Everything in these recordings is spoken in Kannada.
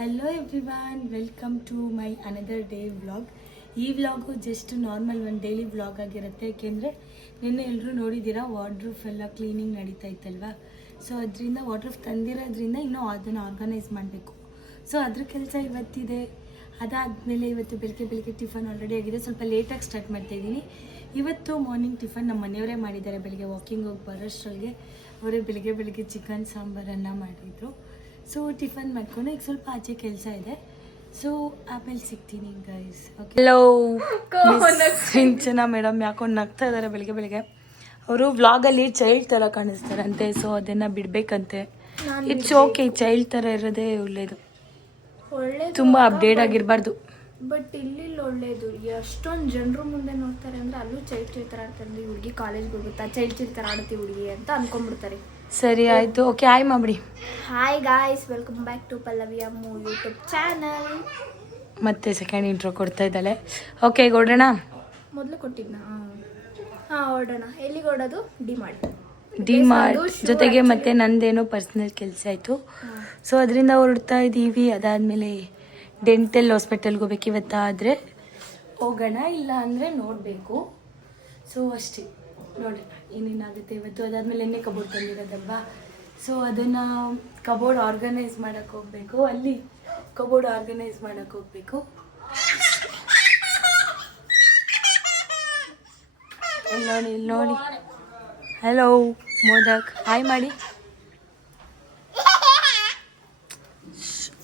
Hello everyone, welcome to my another day vlog. ಈ ವ್ಲಾಗು ಜಸ್ಟ್ ನಾರ್ಮಲ್ ಒಂದು ಡೈಲಿ ವ್ಲಾಗ್ ಆಗಿರುತ್ತೆ. ಏಕೆಂದರೆ ನಿನ್ನೆ ಎಲ್ಲರೂ ನೋಡಿದ್ದೀರಾ ವಾರ್ಡ್ರೂಫ್ ಎಲ್ಲ ಕ್ಲೀನಿಂಗ್ ನಡೀತಾ ಇತ್ತಲ್ವ. ಸೊ ಅದರಿಂದ ವಾರ್ಡ್ರೂಫ್ ತಂದಿರೋದ್ರಿಂದ ಇನ್ನೂ ಅದನ್ನು ಆರ್ಗನೈಸ್ ಮಾಡಬೇಕು. ಸೊ ಅದ್ರ ಕೆಲಸ ಇವತ್ತಿದೆ. ಅದಾದಮೇಲೆ ಇವತ್ತು ಬೆಳಗ್ಗೆ ಟಿಫನ್ ಆಲ್ರೆಡಿ ಆಗಿದೆ. ಸ್ವಲ್ಪ ಲೇಟಾಗಿ ಸ್ಟಾರ್ಟ್ ಮಾಡ್ತಾಯಿದ್ದೀನಿ. ಇವತ್ತು ಮಾರ್ನಿಂಗ್ ಟಿಫನ್ ನಮ್ಮ ಮನೆಯವರೇ ಮಾಡಿದ್ದಾರೆ. ಬೆಳಗ್ಗೆ ವಾಕಿಂಗ್ ಹೋಗಿ ಬರೋಷ್ಟರೊಳಗೆ ಅವರೇ ಬೆಳಗ್ಗೆ ಚಿಕನ್ ಸಾಂಬಾರನ್ನು ಮಾಡಿದರು. ಸೊ ಟಿಫನ್ ಮಾಡ್ಕೊಂಡು ಈಗ ಸ್ವಲ್ಪ ಆಚೆ ಕೆಲಸ ಇದೆ. ಸೊ ಆಮೇಲೆ ಸಿಗ್ತೀನಿ guys. Okay. Hello Sinchana madam ಯಾಕೋ ನಗ್ತಾ ಇದ್ದಾರೆ ಬೆಳಗ್ಗೆ. ಅವರು ವ್ಲಾಗಲ್ಲಿ ಚೈಲ್ಡ್ ಥರ ಕಾಣಿಸ್ತಾರಂತೆ. ಸೊ ಅದನ್ನು ಬಿಡಬೇಕಂತೆ. ಇಟ್ಸ್ ಓಕೆ, ಚೈಲ್ಡ್ ಥರ ಇರೋದೇ ಒಳ್ಳೇದು. ತುಂಬ ಅಪ್ಡೇಟ್ ಆಗಿರಬಾರ್ದು. ಬಟ್ ಇಲ್ಲಿ ಒಳ್ಳೇದು. ಎಷ್ಟೊಂದು ಜನರು ಮುಂದೆ ನೋಡ್ತಾರೆ ಅಂದ್ರೆ ಅಲ್ಲೂ ಚೈಲ್ಡ್ ಥರ ಆಡ್ತಾರೆ. ಹುಡುಗಿ ಕಾಲೇಜ್ಗೆ ಹೋಗುತ್ತಾ ಚೈಲ್ಡ್ ಥರ ಆಡ್ತೀವಿ ಹುಡುಗಿ ಅಂತ ಅನ್ಕೊಂಡ್ಬಿಡ್ತಾರೆ. ಸರಿ ಆಯಿತು, ಓಕೆ, ಹಾಯ್ ಮಾಡ್ಬಿಡಿ. Hi guys, welcome back to Pallavi Ammu YouTube channel. ಮತ್ತೆ ಸೆಕೆಂಡ್ ಇಂಟ್ರೋ ಕೊಡ್ತಾ ಇದ್ದಾಳೆ. ಓಕೆ, ಈಗ ಹೊರಡೋಣ. ಮೊದಲು ಕೊಟ್ಟಿದ್ನಾ? ಹಾಂ, ಹೊರಡೋಣ. ಎಲ್ಲಿಗೆ ಹೊರಡೋದು? ಡಿ ಮಾರ್ಟ್ ಜೊತೆಗೆ ಮತ್ತೆ ನಂದೇನೋ ಪರ್ಸ್ನಲ್ ಕೆಲಸ ಆಯಿತು. ಸೊ ಅದರಿಂದ ಹೊರಡ್ತಾ ಇದ್ದೀವಿ. ಅದಾದಮೇಲೆ ಡೆಂಟಲ್ ಹಾಸ್ಪಿಟಲ್ಗೆ ಹೋಗ್ಬೇಕು. ಇವತ್ತಾದರೆ ಹೋಗೋಣ, ಇಲ್ಲ ಅಂದರೆ ನೋಡಬೇಕು. ಸೊ ಅಷ್ಟೇ, ನೋಡೋಣ ಏನೇನಾಗುತ್ತೆ ಇವತ್ತು. ಅದಾದಮೇಲೆ ಎಣ್ಣೆ ಕಬೋರ್ಡ್ ತಂದಿರೋದಲ್ವಾ. ಸೊ ಅದನ್ನು ಕಬೋರ್ಡ್ ಆರ್ಗನೈಸ್ ಮಾಡೋಕ್ಕೆ ಹೋಗಬೇಕು. ಅಲ್ಲಿ ಕಬೋರ್ಡ್ ಆರ್ಗನೈಸ್ ಮಾಡೋಕ್ಕೆ ಹೋಗಬೇಕು. ಇಲ್ಲಿ ನೋಡಿ. ಹಲೋ ಮೋದಕ್, ಹಾಯ್ ಮಾಡಿ.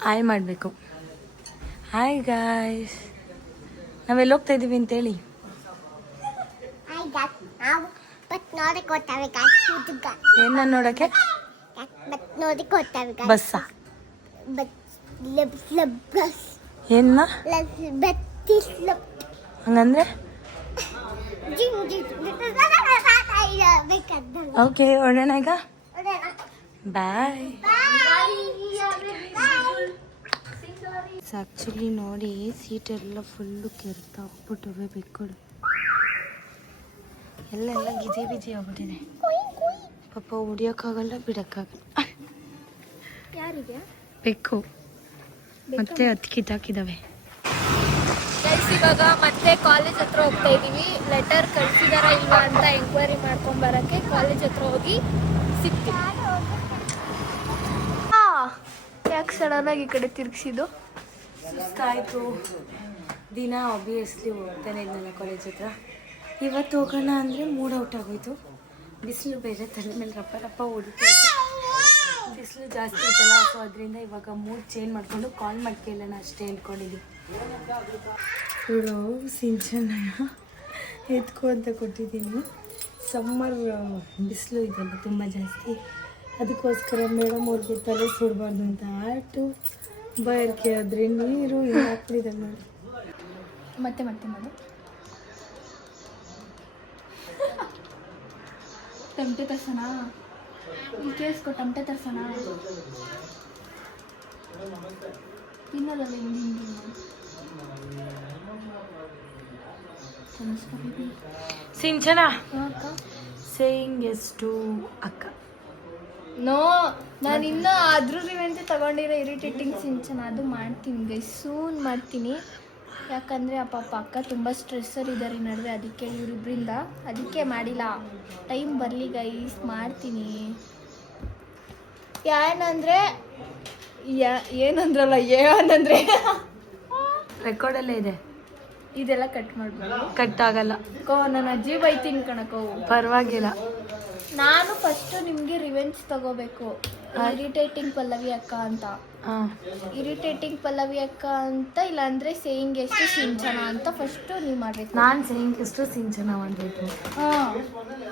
ಹಾಯ್ ಮಾಡಬೇಕು. ಹಾಯ್ ಗಾಯ್ಸ್, ನಾವೆಲ್ಲ ಹೋಗ್ತಾ ಇದ್ದೀವಿ ಅಂತೇಳಿ. ಏನ ನೋಡಕ್ಕೆ? ಬಸ್ಸಾ? ಏನ ಹಂಗಂದ್ರೆ? ಓಕೆ, ಹೊರಡೋಣ ಈಗ. ಬಾಯ್. ಆ್ಯಕ್ಚುಲಿ ನೋಡಿ, ಸೀಟೆಲ್ಲ ಫುಲ್ಲು ಕೆರ್ತಾ ಹೋಗ್ಬಿಟ್ಟವೆ. ಬೆಕ್ಕುಗಳು ಎಲ್ಲ ಬಿಜಿ ಆಗ್ಬಿಟ್ಟಿದೆ. ಪಾಪ ಹೊಡಿಯೋಕ್ಕಾಗಲ್ಲ, ಬಿಡೋಕ್ಕಾಗಲ್ಲ. ಯಾರಿಗೆ? ಬೆಕ್ಕು ಮತ್ತೆ ಕಿತ್ತಾಕಿದ್ದಾವೆ. ಇವಾಗ ಮತ್ತೆ ಕಾಲೇಜ್ ಹತ್ರ ಹೋಗ್ತಾ ಇದ್ದೀವಿ. ಲೆಟರ್ ಕಳ್ಸಿದಾರ ಇಲ್ವಾ ಅಂತ ಎಂಕ್ವೈರಿ ಮಾಡ್ಕೊಂಡ್ ಬರಕ್ಕೆ ಕಾಲೇಜ್ ಹತ್ರ ಹೋಗಿ ಸಿಗ್ತೀವಿ. ಯಾಕೆ ಸಡನ್ ಆಗಿ ಈ ಕಡೆ ತಿರ್ಗಿಸಿದ್ದು? ಸುಸ್ತಾಯಿತು. ದಿನ ಆಬ್ವಿಯಸ್ಲಿ ಹೋಗ್ತಾನೆ ಇದ್ನಲ್ಲ ಕಾಲೇಜ್ ಹತ್ರ. ಇವತ್ತು ಹೋಗೋಣ ಅಂದರೆ ಮೂಡ್ ಔಟ್ ಆಗೋಯ್ತು. ಬಿಸಿಲು ಬೇರೆ ತಲೆ ಮೇಲೆ ರಪ್ಪ ಹೊಡಿತಾ ಇತ್ತು. ಬಿಸಿಲು ಜಾಸ್ತಿ ಇತ್ತಲ್ಲ. ಸೊ ಅದರಿಂದ ಇವಾಗ ಮೂಡ್ ಚೇಂಜ್ ಮಾಡಿಕೊಂಡು ಕಾಲ್ ಮಾಡಿ ಕೇಳೋಣ ಅಷ್ಟೇ ಅಂದ್ಕೊಂಡಿದ್ದೀವಿ. ಇವಳು ಸಿಂಚನ ಎತ್ಕೊ ಅಂತ ಕೊಟ್ಟಿದ್ದೀನಿ. ಸಮ್ಮರ್ ಬಿಸಿಲು ಇದೆಲ್ಲ ತುಂಬ ಜಾಸ್ತಿ. ಅದಕ್ಕೋಸ್ಕರ ಮೇಡಮ್ ಅವ್ರಿಗೆ ತಲೆ ಸುಡಬಾರ್ದು ಅಂತ ಆಟು ಬಯರ್ಕೆ ಆದರೆ ನೀರು ಹಾಕ್ಬಿಟ್ಟಿದೆ ನೋಡಿ. ಮತ್ತೆ ಮಾಡಿ ಟಮಟೆ ತರ್ಸೋಣ. ಇಲ್ಲಿ ಕೇಳಿಸ್ಕೊ, ಟಮಟೆ ತರ್ಸೋಣ. ತಿನ್ನೋದಲ್ಲ ಹಿಂಗೆ ಸಿಂಚನ ಸೇಯಿಂಗ್ ಎಷ್ಟು ಅಕ್ಕ? ನೋ, ನಾನು ಇನ್ನೂ ಅದ್ರ ರಿವೆಂಜ್ ತಗೊಂಡಿರೋ ಇರಿಟೇಟಿಂಗ್ ಸಿಂಚನ ಅದು ಮಾಡ್ತೀನಿ ಗೈಸ್, ಸೂನ್ ಮಾಡ್ತೀನಿ. ಯಾಕಂದರೆ ಆ ಪಾಪ ಅಕ್ಕ ತುಂಬ ಸ್ಟ್ರೆಸ್ಸರ್ ಇದ್ದಾರೆ ಈ ನಡುವೆ. ಅದಕ್ಕೆ ಇವರಿಬ್ಬರಿಂದ ಅದಕ್ಕೆ ಮಾಡಿಲ್ಲ. ಟೈಮ್ ಬರಲಿ ಗೈಸ್, ಮಾಡ್ತೀನಿ. ಏನಂದ್ರೆ ರೆಕಾರ್ಡಲ್ಲೇ ಇದೆ. ಇದೆಲ್ಲ ಕಟ್ ಮಾಡ್ಬೋದು. ಕಟ್ ಆಗಲ್ಲ. ನನ್ನ ಅಜ್ಜಿ ಬೈತೀನಿ ಕಣಕೋ. ಪರವಾಗಿಲ್ಲ. ನಾನು ಫಸ್ಟು ನಿಮಗೆ ರಿವೆಂಜ್ ತಗೋಬೇಕು. ಇರಿಟೇಟಿಂಗ್ ಪಲ್ಲವಿ ಅಕ್ಕ ಅಂತ. ಇರಿಟೇಟಿಂಗ್ ಪಲ್ಲವಿ ಅಕ್ಕ ಅಂತ, ಇಲ್ಲಾಂದ್ರೆ ಸೇಯಿಂಗ್ ಎಷ್ಟು ಸಿಂಚನ ಅಂತ ಫಸ್ಟು ನೀವು ಮಾಡಬೇಕು. ನಾನು ಸೇಯಿಂಗ್ ಎಷ್ಟು ಸಿಂಚನ ಮಾಡಬೇಕು.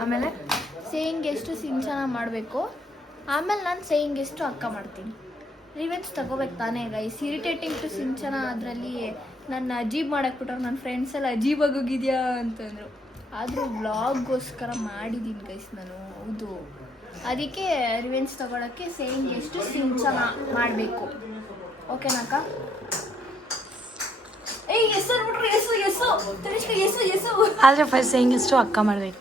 ಆಮೇಲೆ ಸೇಯಿಂಗ್ ಎಷ್ಟು ಸಿಂಚನ ಮಾಡಬೇಕು. ಆಮೇಲೆ ನಾನು ಸೇಯಿಂಗ್ ಎಷ್ಟು ಅಕ್ಕ ಮಾಡ್ತೀನಿ. ರಿವೆಂಜ್ ತಗೋಬೇಕು ತಾನೇ ಗೈಸ್. ಇರಿಟೇಟಿಂಗ್ ಟು ಸಿಂಚನ ಅದರಲ್ಲಿ ನನ್ನ ಅಜೀಬ್ ಮಾಡಾಕ್ಬಿಟ್ಟವ್ರು. ನನ್ನ ಫ್ರೆಂಡ್ಸ್ ಎಲ್ಲ ಅಜೀಬಾಗಿ ಹೋಗಿದ್ಯಾ ಅಂತಂದರು. ಆದರೂ ವ್ಲಾಗ್ಗೋಸ್ಕರ ಮಾಡಿದ್ದೀನಿ ಗೈಸ್ ನಾನು. ಹೌದು, ಅದಕ್ಕೆ ರಿವೆಂಜ್ ತಗೊಳಕ್ಕೆ ಸೇಯಿಂಗ್ ಎಷ್ಟು ಸಿಂಚನ ಮಾಡಬೇಕು. ಓಕೆನಾಕ್ಕ? ಹೆಸರು ಬಿಟ್ರು ಎಸು. ಆದರೆ ಫಸ್ಟ್ ಸೇಯಿಂಗ್ ಎಷ್ಟು ಅಕ್ಕ ಮಾಡಬೇಕು.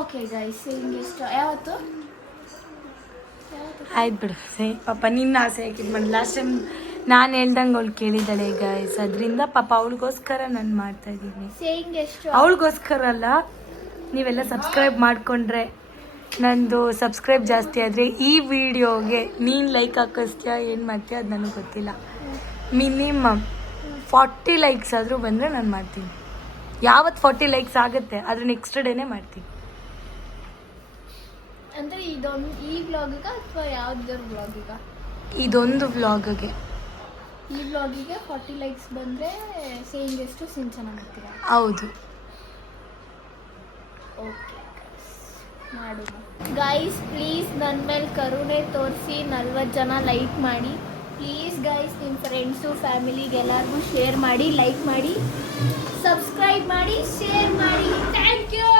ಓಕೆ ಗೈಸ್, ಸೇಯಿಂಗ್ ಎಷ್ಟು ಯಾವತ್ತು ಆಯ್ತು ಬಿಡು ಸರಿ ಪಾಪ ನಿನ್ನ ಆಸೆ ಯಾಕಿದ್ ಮಾಡಿ ಲಾಸ್ಟ್ ಟೈಮ್ ನಾನು ಹೇಳ್ದಂಗೆ ಅವಳು ಕೇಳಿದ್ದಾಳೆ ಗೈಸ್ ಅದರಿಂದ ಪಾಪ ಅವಳಿಗೋಸ್ಕರ ನಾನು ಮಾಡ್ತಾ ಇದ್ದೀನಿ. ಸೇಯಿಂಗ್ ಎಷ್ಟು? ಅವಳಿಗೋಸ್ಕರ ಅಲ್ಲ, ನೀವೆಲ್ಲ ಸಬ್ಸ್ಕ್ರೈಬ್ ಮಾಡಿಕೊಂಡ್ರೆ ನಂದು ಸಬ್ಸ್ಕ್ರೈಬ್ ಜಾಸ್ತಿ ಆದರೆ ಈ ವಿಡಿಯೋಗೆ ನೀನು ಲೈಕ್ ಹಾಕಿಸ್ತೀಯಾ ಏನು ಮಾಡ್ತೀಯ ಅದು ನನಗೆ ಗೊತ್ತಿಲ್ಲ. ಮಿನಿಮಮ್ 40 ಲೈಕ್ಸ್ ಆದರೂ ಬಂದರೆ ನಾನು ಮಾಡ್ತೀನಿ. ಯಾವತ್ತು 40 ಲೈಕ್ಸ್ ಆಗುತ್ತೆ ಅದ್ರ ನೆಕ್ಸ್ಟ್ ಡೇನೇ ಮಾಡ್ತೀನಿ. ಅಂದರೆ ಇದೊಂದು ಈ ವ್ಲಾಗಿಗ ಅಥವಾ ಯಾವ್ದಾದ್ರು ವ್ಲಾಗಿಗ? ಇದೊಂದು ವ್ಲಾಗ್ಗೆ. ಈ ವ್ಲಾಗಿಗೆ 40 ಲೈಕ್ಸ್ ಬಂದರೆ ಸೇಯಿಂಗ್ ಎಷ್ಟು ಸಿಂಚನ ಮಾಡ್ತೀರಾ? ಹೌದು. ಓಕೆ ಮಾಡೋಣ ಗೈಸ್. ಪ್ಲೀಸ್ ನನ್ನ ಮೇಲೆ ಕರುಣೆ ತೋರಿಸಿ 40 ಜನ ಲೈಕ್ ಮಾಡಿ ಪ್ಲೀಸ್ ಗೈಸ್. ನಿಮ್ಮ ಫ್ರೆಂಡ್ಸು ಫ್ಯಾಮಿಲಿಗೆ ಎಲ್ಲರಿಗೂ ಶೇರ್ ಮಾಡಿ, ಲೈಕ್ ಮಾಡಿ, ಸಬ್ಸ್ಕ್ರೈಬ್ ಮಾಡಿ, ಶೇರ್ ಮಾಡಿ. Thank you.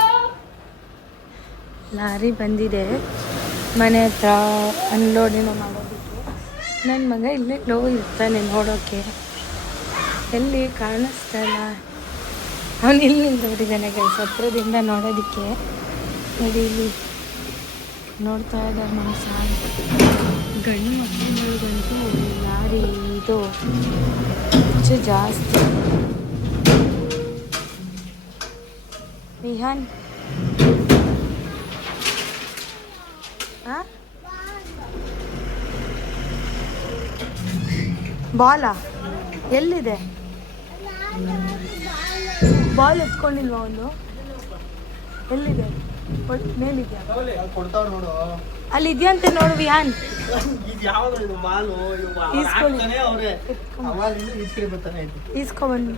ಲಾರಿ ಬಂದಿದೆ ಮನೆ ಹತ್ರ ಅನ್ಲೋಡ್ ಏನೋ ಮಾಡೋದಕ್ಕೆ. ನನ್ನ ಮಗ ಇಲ್ಲೇ ಲೋ ಇರ್ತಾನೆ ನೋಡೋಕ್ಕೆ, ಎಲ್ಲಿ ಕಾಣಿಸ್ತಾ ಇಲ್ಲ. ಅವನು ಇಲ್ಲಿ ನಿಂತ್ಬಿಟ್ಟಿದ್ದಾನೆ ಗೈಸ್ ಹತ್ರದಿಂದ ನೋಡೋದಕ್ಕೆ. ನೋಡಿ ಇಲ್ಲಿ ನೋಡ್ತಾ ಇದ್ದಾರೆ ನಮ್ಮ ಸಾಂಗ್. ಗಂಡು ಮಕ್ಕಳುಗಳಿಗಂತೂ ಲಾರಿ ಇದು ಹೆಚ್ಚು ಜಾಸ್ತಿ. ವಿಹಾನ್ ಬಾಲಾ ಎಲ್ಲಿದೆ? ಬಾಲ್ ಎತ್ಕೊಂಡಿಲ್ವಾ ಒಂದು? ಎಲ್ಲಿದೆ? ಮೇಲಿದ್ಯಾ? ಅಲ್ಲಿ ಇದೆಯಂತೆ ನೋಡು ವಿಹಾನ್. ಈಸ್ಕೊಬಂದು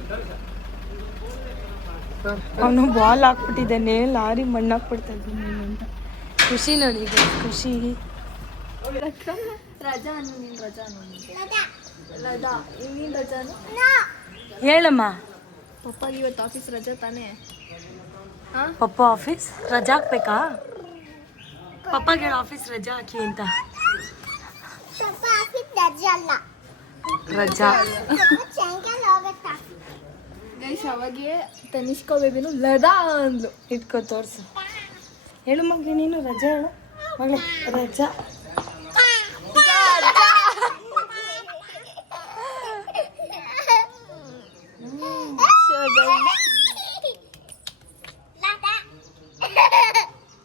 ಅವನು ಬಾಲ್ ಹಾಕ್ಬಿಟ್ಟಿದ್ದಾನೆ, ಲಾರಿ ಮಣ್ಣು ಹಾಕ್ಬಿಡ್ತಾ ಇದ್ದೀನಿ ಅಂತ. ಖುಷಿ ನೋಡಿ ಈಗ ಖುಷಿ. ರಜಾ ಅನ್ನು ನೀನು ರಜಾ ರಜಾ ನೀನು ರಜಾನು ಹೇಳಮ್ಮ. ಪಪ್ಪಾಗೆ ಇವತ್ತು ಆಫೀಸ್ ರಜಾ ತಾನೇ? ಹಾಂ ಪಪ್ಪ ಆಫೀಸ್ ರಜಾ ಹಾಕ್ಬೇಕಾ? ಪಪ್ಪಾಗೆ ಹೇಳು ಆಫೀಸ್ ರಜಾ ಹಾಕಿ ಅಂತ. ರಜಾ ಗೈಸ್ ಅವಾಗೆ ತನಿಷ್ಕಾ ಬೇಬಿನು ಲದಾ ಅಂದ್ಲು. ಇಟ್ಕೋ ತೋರ್ಸು. ಹೇಳು ಮಗ ನೀನು ರಜಾ ಹೇಳು ಮಗಳೇ. ರಜಾ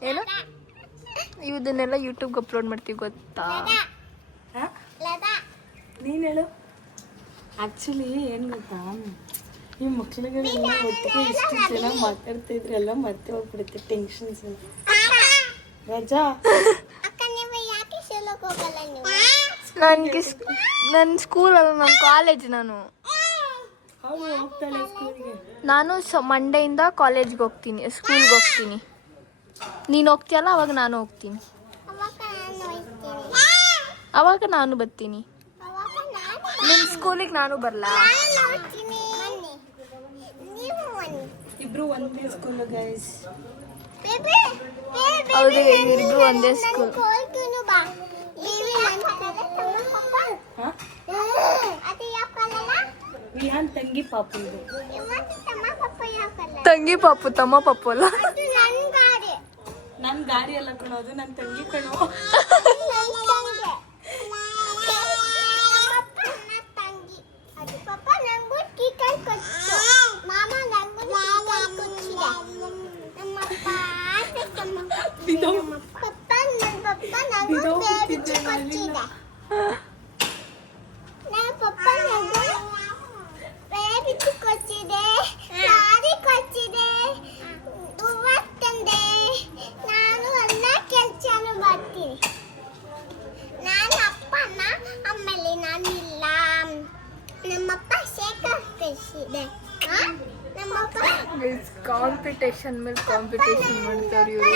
ಏನು ಇವದನ್ನೆಲ್ಲ ಯೂಟ್ಯೂಬ್ಗೆ ಅಪ್ಲೋಡ್ ಮಾಡ್ತೀವಿ ಗೊತ್ತಾ? ನೀನು ಹೇಳು. ಆ್ಯಕ್ಚುಲಿ ಏನು ಗೊತ್ತಾ, ಈ ಮಕ್ಳುಗಳೆಲ್ಲ ಒಟ್ಟಿಗೆ ಇಷ್ಟು ಜನ ಮಾತಾಡ್ತಾ ಇದ್ರೆಲ್ಲ ಮತ್ತೆ ಹೋಗ್ಬಿಡುತ್ತೆ ಟೆನ್ಷನ್ಸ್. ರಜಾ ನನಗೆ ನನ್ನ ಸ್ಕೂಲಲ್ಲ, ನನ್ನ ಕಾಲೇಜ್. ನಾನು ಅವಳು ಹೋಗ್ತಾಳೆ ಸ್ಕೂಲ್ಗೆ. ನಾನು ಮಂಡೆಯಿಂದ ಕಾಲೇಜ್ಗೆ ಹೋಗ್ತೀನಿ, ಸ್ಕೂಲ್ಗೆ ಹೋಗ್ತೀನಿ. ನೀನು ಹೋಗ್ತೀಯಲ್ಲ ಅವಾಗ ನಾನು ಹೋಗ್ತೀನಿ, ಅವಾಗ ನಾನು ಬರ್ತೀನಿ. ನಿಮ್ಮ ಸ್ಕೂಲಿಗೆ ನಾನು ಬರಲ್ಲ. ಇಬ್ರು ಒಂದೇ ಸ್ಕೂಲು ಗೈಸ್. ಹೌದು ಇವರಿಬ್ರು ಒಂದೇ ಸ್ಕೂಲ್. ವಿಹಾನ್ ತಂಗಿ ಪಾಪು ಇದು. ತಂಗಿ ಪಾಪು, ತಮ್ಮ ಪಾಪು ಅಲ್ಲ. ನನ್ನ ಗಾಡಿ ಎಲ್ಲ ಕಣೋದು ನನ್ನ ತಂಗಿ ಕಣೋ. ಕಾಂಪಿಟೇಷನ್ ಮೇಲೆ ಕಾಂಪಿಟೇಷನ್ ಮಾಡ್ತಾರೆ ಇವರು.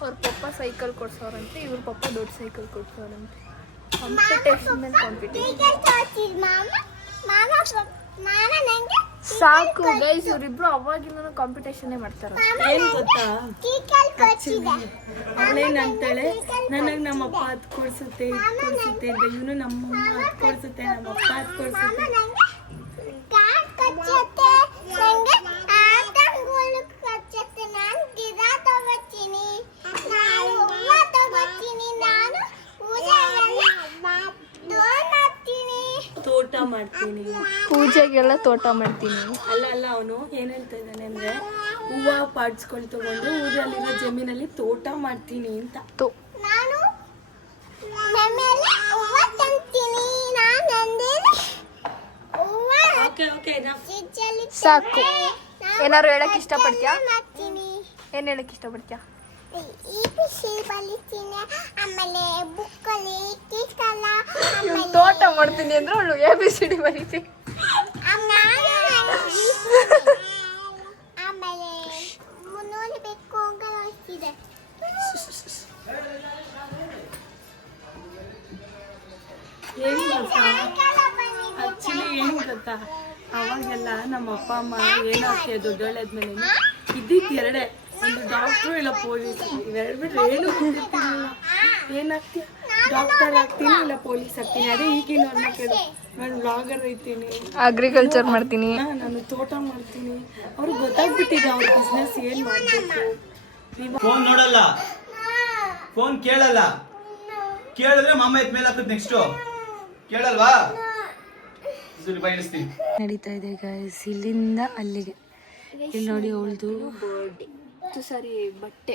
ಅವ್ರ ಪಪ್ಪ ಸೈಕಲ್ ಕೊಡ್ಸೋರಂತೆ, ಇವ್ರ ಪಪ್ಪ ದೊಡ್ಡ ಸೈಕಲ್ ಕೊಡ್ಸೋರಂತೆ. ಕಾಂಪಿಟೇಷನ್ ಮೇಲೆ ಕಾಂಪಿಟೇಷನ್. ಸಾಕು ಗೈಸ್, ಇವರಿಬ್ರು ಅವಾಗಿಂದ ಕಾಂಪಿಟೇಷನ್ನೇ ಮಾಡ್ತಾರೆ. ಏನ್ ಗೊತ್ತಾ, ಅವಳೇನಂತಾಳೆ, ನನಗೆ ನಮ್ಮಪ್ಪ ಹತ್ತು ಕೊಡ್ಸುತ್ತೆ ಇದು ಕೊಡ್ಸುತ್ತೆ ಅಂತ. ಇವನು ನಮ್ಮಮ್ಮ ಹತ್ತು ಕೊಡ್ಸುತ್ತೆ, ನಮ್ಮಪ್ಪ ಹತ್ತು ಕೊಡ್ಸುತ್ತೆ. ಮಾಡ್ತೀನಿ. ಪೂಜೆಗೆಲ್ಲ ತೋಟ ಮಾಡ್ತೀನಿ. ಅಲ್ಲ ಅವನು ಏನ್ ಹೇಳ್ತಾ ಇದ್ದಾನೆ ಅಂದ್ರೆ ಹೂವ ಪಾಡ್ಸ್ಕೊಂಡು ತಗೊಂಡು ಊರಲ್ಲಿರೋ ಜಮೀನಲ್ಲಿ ತೋಟ ಮಾಡ್ತೀನಿ ಅಂತ. ಸಾಕು. ಏನಾರು ಹೇಳಕ್ ಇಷ್ಟಪಡ್ತೀಯಾ? ಏನ್ ಹೇಳಕ್ ಇಷ್ಟಪಡ್ತೀಯಾ? ತೋಟ ಮಾಡ್ತೀನಿ ಅಂದ್ರೆ ಅವಳು ABCD ಬರೀತೀನಿ. ಆಕ್ಚುಲಿ ಏನ್ ಗೊತ್ತಾ, ಅವಾಗೆಲ್ಲ ನಮ್ಮ ಅಪ್ಪ ಅಮ್ಮ ಏನಾಗ್ತೀಯ ದೊಡ್ಡೊಳ್ಳಾದ್ಮೇಲೆ ಇದ್ದಿದ್ದು ಎರಡೇ, ಒಂದು ಡಾಕ್ಟ್ರು ಇಲ್ಲ ಪೊಲೀಸ್. ಇವೆರಡು ಬಿಟ್ರೆ ಏನು ಗೊತ್ತಿರ್ತಿರ್ಲಿಲ್ಲ. ಏನಾಗ್ತೀಯ, ಡಾಕ್ಟರ್ ಆಗ್ತೀನಿ ಇಲ್ಲ ಪೊಲೀಸ್ ಆಗ್ತೀನಿ. ಅದೇ ಈಗಿನವ್ರನ್ನ ಕೇಳು, ನಾನು ಬ್ಲಾಗರ್ ಐತೀನಿ, ಅಗ್ರಿಕಲ್ಚರ್ ಮಾಡ್ತೀನಿ, ನಾನು ತೋಟ ಮಾಡ್ತೀನಿ. ಅವ್ರಿಗೆ ಗೊತ್ತಾಗ್ಬಿಟ್ಟಿದೆ ಅವ್ರ ಬಿಸ್ನೆಸ್ ಏನ್ ಮಾಡ್ಬೇಕು. ಫೋನ್ ನೋಡಲ್ಲ, ಫೋನ್ ಕೇಳಲ್ಲ, ಕೇಳಿದ್ರೆ ಮಾಮ ಎತ್ ಮೇಲೆ ಹಾಕುತ್ತೆ. ನೆಕ್ಸ್ಟ್ ಕೇಳಲ್ವಾ? ನಡೀತಾ ಇದೆ ಗೈಸ್ ಇಲ್ಲಿಂದ ಅಲ್ಲಿಗೆ. ಇಲ್ಲಿ ನೋಡಿ ಅವಳದು ಬರ್ಡೇ. ಸಾರಿ, ಬಟ್ಟೆ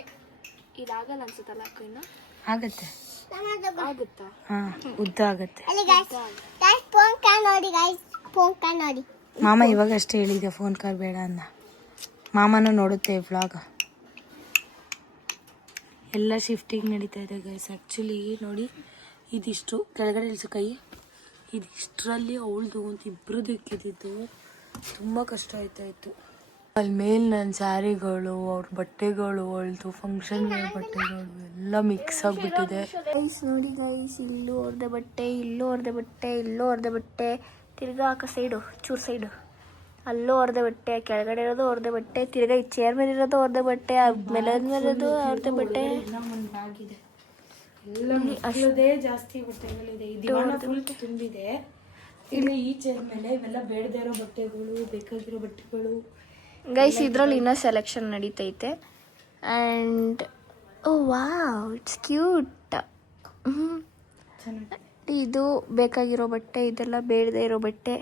ಇದಾಗಲ್ಲ ಅನ್ಸುತ್ತಲ್ಲ ಅಕ್ಕ? ಇನ್ನು ಆಗತ್ತೆ, ಆಗುತ್ತಾ? ಹಾ ಉದ್ದ ಆಗತ್ತೆ. ಮಾಮ ಇವಾಗ ಅಷ್ಟೇ ಹೇಳಿದೆ ಫೋನ್ ಕಾಲ್ ಬೇಡ ಅಂದ. ಮಾಮನೂ ನೋಡುತ್ತೆ ವ್ಲಾಗ್. ಎಲ್ಲ ಶಿಫ್ಟಿಂಗ್ ನಡೀತಾ ಇದೆ ಗೈಸ್. ಆ್ಯಕ್ಚುಲಿ ನೋಡಿ, ಇದಿಷ್ಟು ಕೆಳಗಡೆ ಇಳಿಸು ಕೈ, ಇದಿಷ್ಟರಲ್ಲಿ ಅವಳದು ಅಂತ ಇಬ್ಬರದ್ದು ಇಕ್ಕಿದ್ದು ತುಂಬ ಕಷ್ಟ ಆಯ್ತಾಯಿತ್ತು. ಅಲ್ಲಿ ಮೇಲೆ ನನ್ನ ಸ್ಯಾರಿಗಳು, ಅವ್ರ ಬಟ್ಟೆಗಳು, ಅವಳದು ಫಂಕ್ಷನ್ ಬಟ್ಟೆಗಳು ಎಲ್ಲ ಮಿಕ್ಸ್ ಆಗಿಬಿಟ್ಟಿದೆ ಗೈಸ್. ನೋಡಿ ಗೈಸ್, ಇಲ್ಲೂ ಅವ್ರದ್ದೇ ಬಟ್ಟೆ, ಇಲ್ಲೂ ಅವ್ರದ್ದೇ ಬಟ್ಟೆ, ಇಲ್ಲೂ ಅವ್ರದ್ದೇ ಬಟ್ಟೆ, ತಿರ್ಗಾ ಹಾಕ ಸೈಡು ಚೂರು ಸೈಡು ಅಲ್ಲೂ ಅವ್ರದ್ದೇ ಬಟ್ಟೆ, ಕೆಳಗಡೆ ಇರೋದು ಅವ್ರದ್ದೇ ಬಟ್ಟೆ, ತಿರ್ಗಾ ಈ ಚೇರ್ ಮೇಲೆ ಇರೋದು ಅವ್ರದ್ದೇ ಬಟ್ಟೆ, ಮೇಲೆ ಇರೋದು ಅವ್ರದ್ದೇ ಬಟ್ಟೆ. ಅಲ್ಲದೇ ಜಾಸ್ತಿ ಬಟ್ಟೆಗಳಿದೆ. ದಿವಾನ ಫುಲ್ ತುಂಬಿದೆ. ಇಲ್ಲಿ ಈ ಚೇರ್ ಮೇಲೆ ಇವೆಲ್ಲ ಬೇಡದೇ ಇರೋ ಬಟ್ಟೆಗಳು, ಬೇಕಾಗಿರೋ ಬಟ್ಟೆಗಳು. ಗೈಸ್ ಇದ್ರಲ್ಲಿ ಇನ್ನೂ ಸೆಲೆಕ್ಷನ್ ನಡೀತೈತೆ. And oh wow, it's cute. ಇದು ಬೇಕಾಗಿರೋ ಬಟ್ಟೆ, ಇದೆಲ್ಲ ಬೇಡದೇ ಇರೋ ಬಟ್ಟೆ.